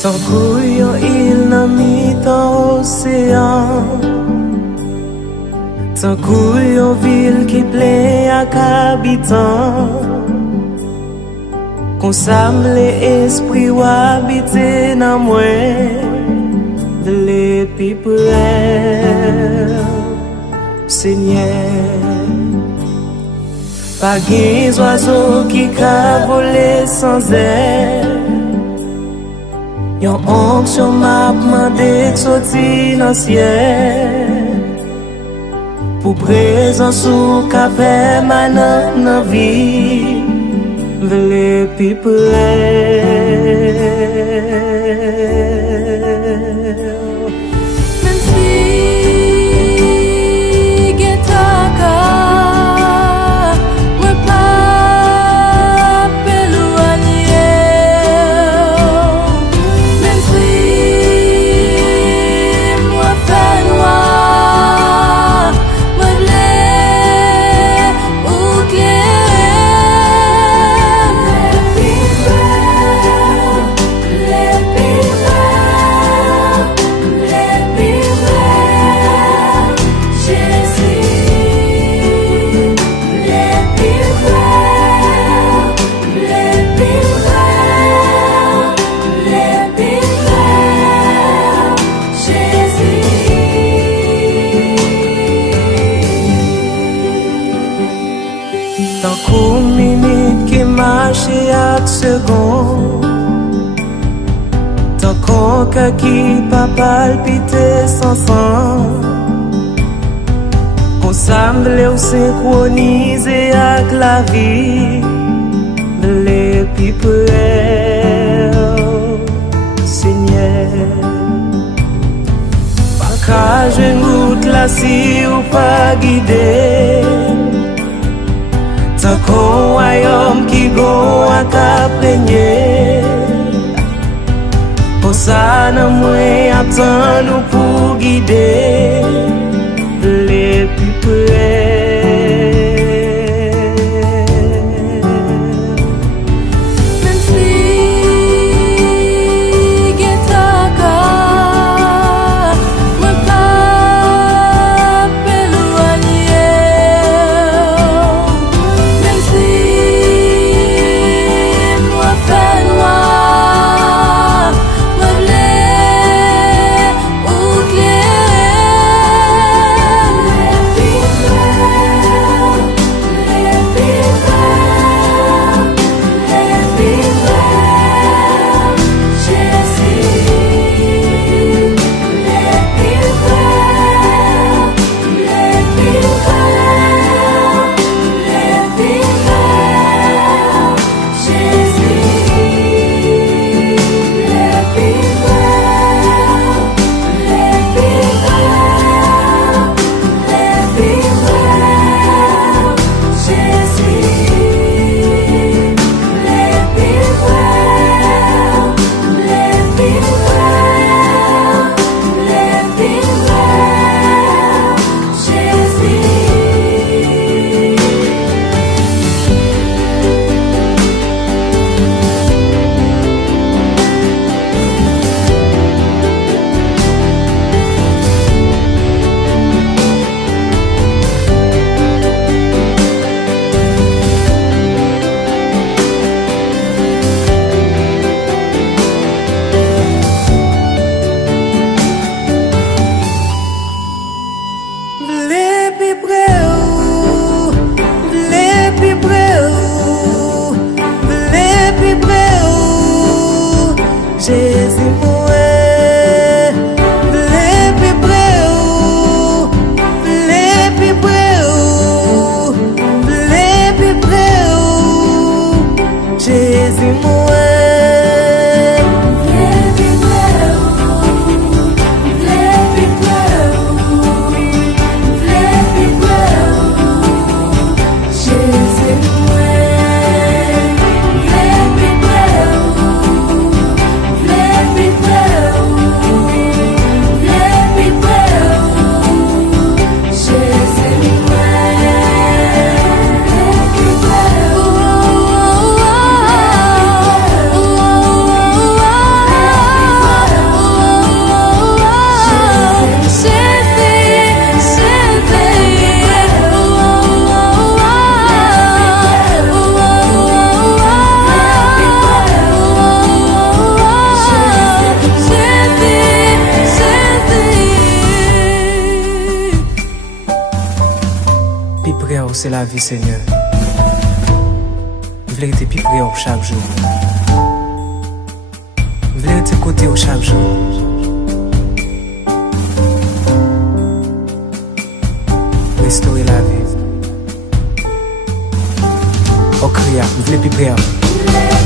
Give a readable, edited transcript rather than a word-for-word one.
Tan kou yon il nan mitan osean, tan kou yon vil ki ple ak abitan. Konsamble espri wabite nan mwen, vle pi prel, Seigneur. Pa gen oizo ki ka vole sans el, yon onksyon map mande soti nan siel, pou prezans ou ka permanan nan vi, vle pi prel. Men si gen taka, mwen pa pelwanye. Men si mwen fè noir, mwen vle ou kler. Tan kou minute ki mache ak segon, tan kon ka ki pa palpite san san. Konsamble ou synkronize ak la vi, vle pi prel, Seigneur. Pa ka jwen gout la si ou pa guide, tan kon wayom ki go ak aprenye. Posa nan mwen ap tan nou pou guide, vle pi prel. Men si gen taka, mwen pa pelwanye. Men si mwen fè noir, mwen vle ou kler. ou c'est la vie, Seigneur. Je voulais être plus près chaque jour. Je voulais être côté chaque jour. Restaurer la vie. Au cria, je voulais plus près.